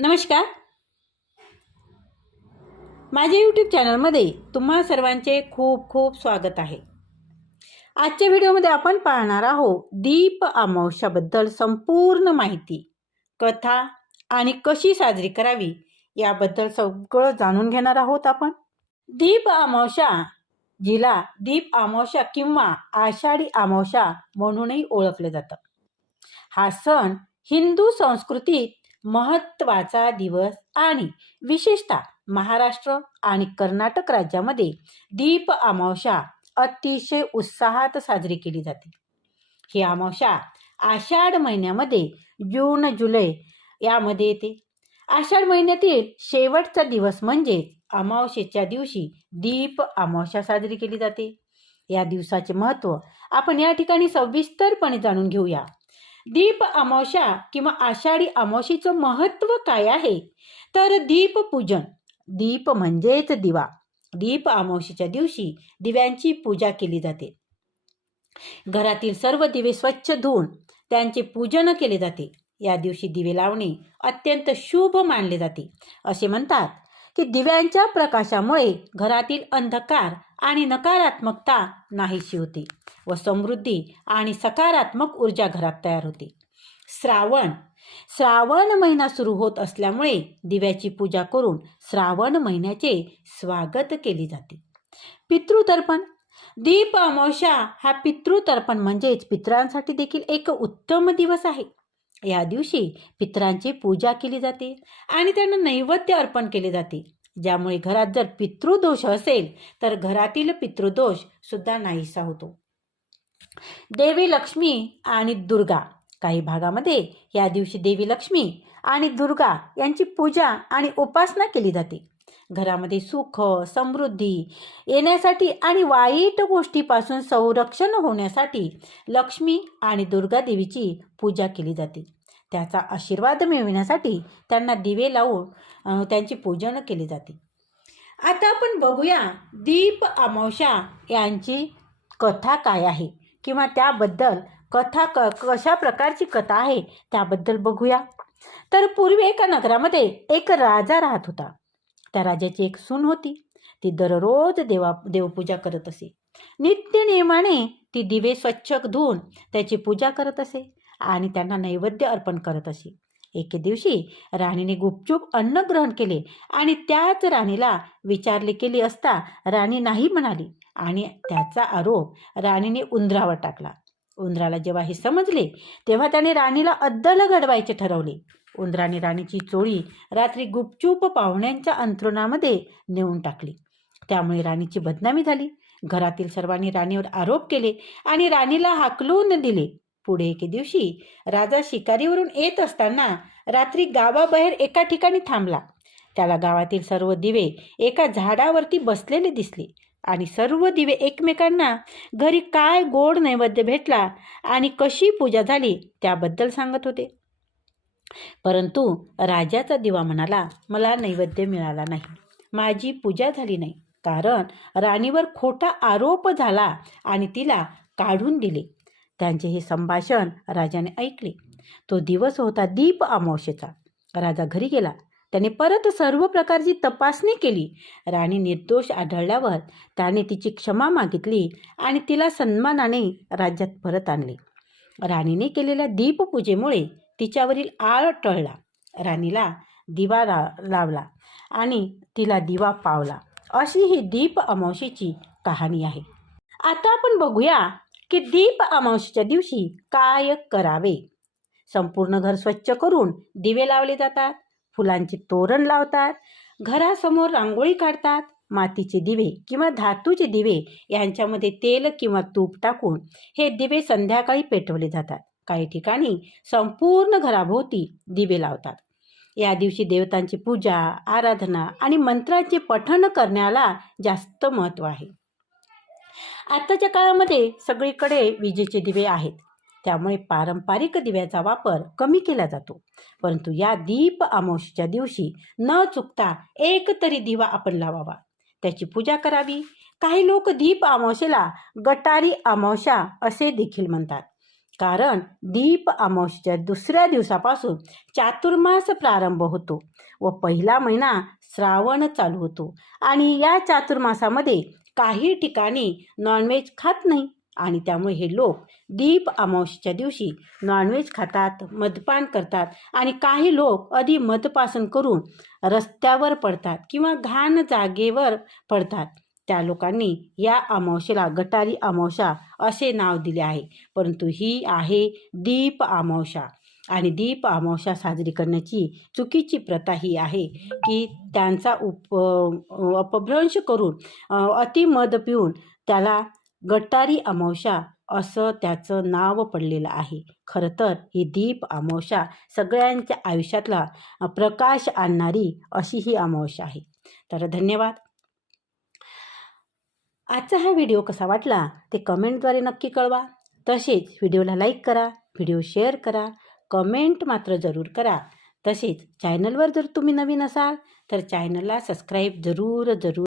नमस्कार. माझ्या यूट्यूब चॅनलमध्ये तुम्हा सर्वांचे खूप खूप स्वागत आहे. आजच्या व्हिडिओमध्ये आपण पाहणार आहोत दीप अमावस्याबद्दल संपूर्ण माहिती कथा आणि कशी साजरी करावी याबद्दल सगळं जाणून घेणार आहोत आपण. दीप अमावस्या जिला दीप अमावस्या किंवा आषाढी अमावस्या म्हणूनही ओळखलं जातं. हा सण हिंदू संस्कृतीत महत्त्वाचा दिवस आणि विशेषतः महाराष्ट्र आणि कर्नाटक राज्यामध्ये दीप अमावस्या अतिशय उत्साहात साजरी केली जाते. ही अमावस्या आषाढ महिन्यामध्ये जून जुलै यामध्ये येते. आषाढ महिन्यातील शेवटचा दिवस म्हणजे अमावस्येच्या दिवशी दीप अमावस्या साजरी केली जाते. या दिवसाचे महत्त्व आपण या ठिकाणी सविस्तरपणे जाणून घेऊया. दीप अमावस्या किंवा आषाढी अमावशीचं महत्त्व काय आहे? तर दीपपूजन दीप म्हणजेच दिवा. दीप अमावशीच्या दिवशी दिव्यांची पूजा केली जाते. घरातील सर्व दिवे स्वच्छ धुवून त्यांचे पूजन केले जाते. या दिवशी दिवे लावणे अत्यंत शुभ मानले जाते. असे म्हणतात की दिव्यांच्या प्रकाशामुळे घरातील अंधकार आणि नकारात्मकता नाहीशी होते व समृद्धी आणि सकारात्मक ऊर्जा घरात तयार होते. श्रावण. श्रावण महिना सुरू होत असल्यामुळे दिव्याची पूजा करून श्रावण महिन्याचे स्वागत केले जाते. पितृतर्पण. दीप अमावस्या हा पितृतर्पण म्हणजेच पितरांसाठी देखील एक उत्तम दिवस आहे. या दिवशी पितरांची पूजा केली जाते आणि त्यांना नैवेद्य अर्पण केले जाते. ज्यामुळे घरात जर पितृदोष असेल तर घरातील पितृदोष सुद्धा नाहीसा होतो. देवी लक्ष्मी आणि दुर्गा. काही भागामध्ये या दिवशी देवी लक्ष्मी आणि दुर्गा यांची पूजा आणि उपासना केली जाते. घरामध्ये सुख समृद्धी येण्यासाठी आणि वाईट गोष्टीपासून संरक्षण होण्यासाठी लक्ष्मी आणि दुर्गा देवीची पूजा केली जाते. त्याचा आशीर्वाद मिळविण्यासाठी त्यांना दिवे लावून त्यांची पूजन केली जाते. आता आपण बघूया दीप अमावश्या यांची कथा काय आहे किंवा त्याबद्दल कथा क कशा प्रकारची कथा आहे त्याबद्दल बघूया. तर पूर्वी एका नगरामध्ये एक राजा राहत होता. त्या राजाची एक सून होती. ती दररोज देवा देवपूजा करत असे. नित्यनियमाने ती दिवे स्वच्छ धुवून त्याची पूजा करत असे. आणि त्यांना नैवेद्य अर्पण करत असे. एके दिवशी राणीने गुपचूप अन्न ग्रहण केले आणि त्याच राणीला विचारले केले असता राणी नाही म्हणाली आणि त्याचा आरोप राणीने उंदरावर टाकला. उंदराला जेव्हा हे समजले तेव्हा त्याने राणीला अद्दल घडवायचे ठरवले. उंदराने राणीची चोळी रात्री गुपचूप पाहुण्यांच्या अंथरुणामध्ये नेऊन टाकली. त्यामुळे राणीची बदनामी झाली. घरातील सर्वांनी राणीवर आरोप केले आणि राणीला हाकलून दिले. पुढे एके दिवशी राजा शिकारीवरून येत असताना रात्री गावाबाहेर एका ठिकाणी थांबला. त्याला गावातील सर्व दिवे एका झाडावरती बसलेले दिसले आणि सर्व दिवे एकमेकांना घरी काय गोड नैवेद्य भेटला आणि कशी पूजा झाली त्याबद्दल सांगत होते. परंतु राजाचा दिवा म्हणाला मला नैवेद्य मिळाला नाही. माझी पूजा झाली नाही. कारण राणीवर खोटा आरोप झाला आणि तिला काढून दिले. त्यांचे हे संभाषण राजाने ऐकले. तो दिवस होता दीप अमावशेचा राजा घरी गेला. त्याने परत सर्व प्रकारची तपासणी केली. राणी निर्दोष आढळल्यावर त्याने तिची क्षमा मागितली आणि तिला सन्मानाने राज्यात परत आणले. राणीने केलेल्या दीपपूजेमुळे तिच्यावरील आळ टळला. राणीला दिवा रा लावला आणि तिला दिवा पावला. अशी ही दीप अमावस्येची कहाणी आहे. आता आपण बघूया की दीप अमावस्येच्या दिवशी काय करावे? संपूर्ण घर स्वच्छ करून दिवे लावले जातात फुलांचे तोरण लावतात घरासमोर रांगोळी काढतात मातीचे दिवे किंवा धातूचे दिवे यांच्यामध्ये तेल किंवा तूप टाकून हे दिवे संध्याकाळी पेटवले जातात. काही ठिकाणी संपूर्ण घराभोवती दिवे लावतात. या दिवशी देवतांची पूजा आराधना आणि मंत्रांचे पठण करण्याला जास्त महत्त्व आहे. आत्ताच्या काळामध्ये सगळीकडे विजेचे दिवे आहेत. त्यामुळे पारंपरिक दिव्याचा वापर कमी केला जातो. परंतु या दीप अमावशीच्या दिवशी न चुकता एक तरी दिवा आपण लावावा. त्याची पूजा करावी. काही लोक दीप अमावशेला गटारी अमावस्या असे देखील म्हणतात. कारण दीप अमावशीच्या दुसऱ्या दिवसापासून चातुर्मास प्रारंभ होतो व पहिला महिना श्रावण चालू होतो. आणि या चातुर्मासामध्ये काही ठिकाणी नॉनव्हेज खात नाही. आणि त्यामुळे हे लोक दीप अमावस्येच्या दिवशी नॉनव्हेज खातात मद्यपान करतात आणि काही लोक आधी मदपासन करून रस्त्यावर पडतात किंवा घाण जागेवर पडतात. त्या लोकांनी या अमावशेला गटारी अमावशा असे नाव दिले आहे. परंतु ही आहे दीप अमावशा आणि दीप अमावस्या साजरी करण्याची चुकीची प्रथा ही आहे की त्यांचा उप अपभ्रंश करून अति अतिमद पिऊन त्याला गटारी अमावस्या असं त्याचं नाव पडलेलं आहे. खरं तर ही दीप अमावस्या सगळ्यांच्या आयुष्यातला प्रकाश आणणारी अशी ही अमावस्या आहे. तर धन्यवाद. आजचा हा व्हिडिओ कसा वाटला ते कमेंटद्वारे नक्की कळवा. तसेच व्हिडिओला लाईक करा व्हिडिओ शेअर करा. कमेंट मात्र जरूर करा. तसेच चॅनलवर जर तुम्ही नवीन असाल तर चॅनलला सबस्क्राईब जरूर जरूर.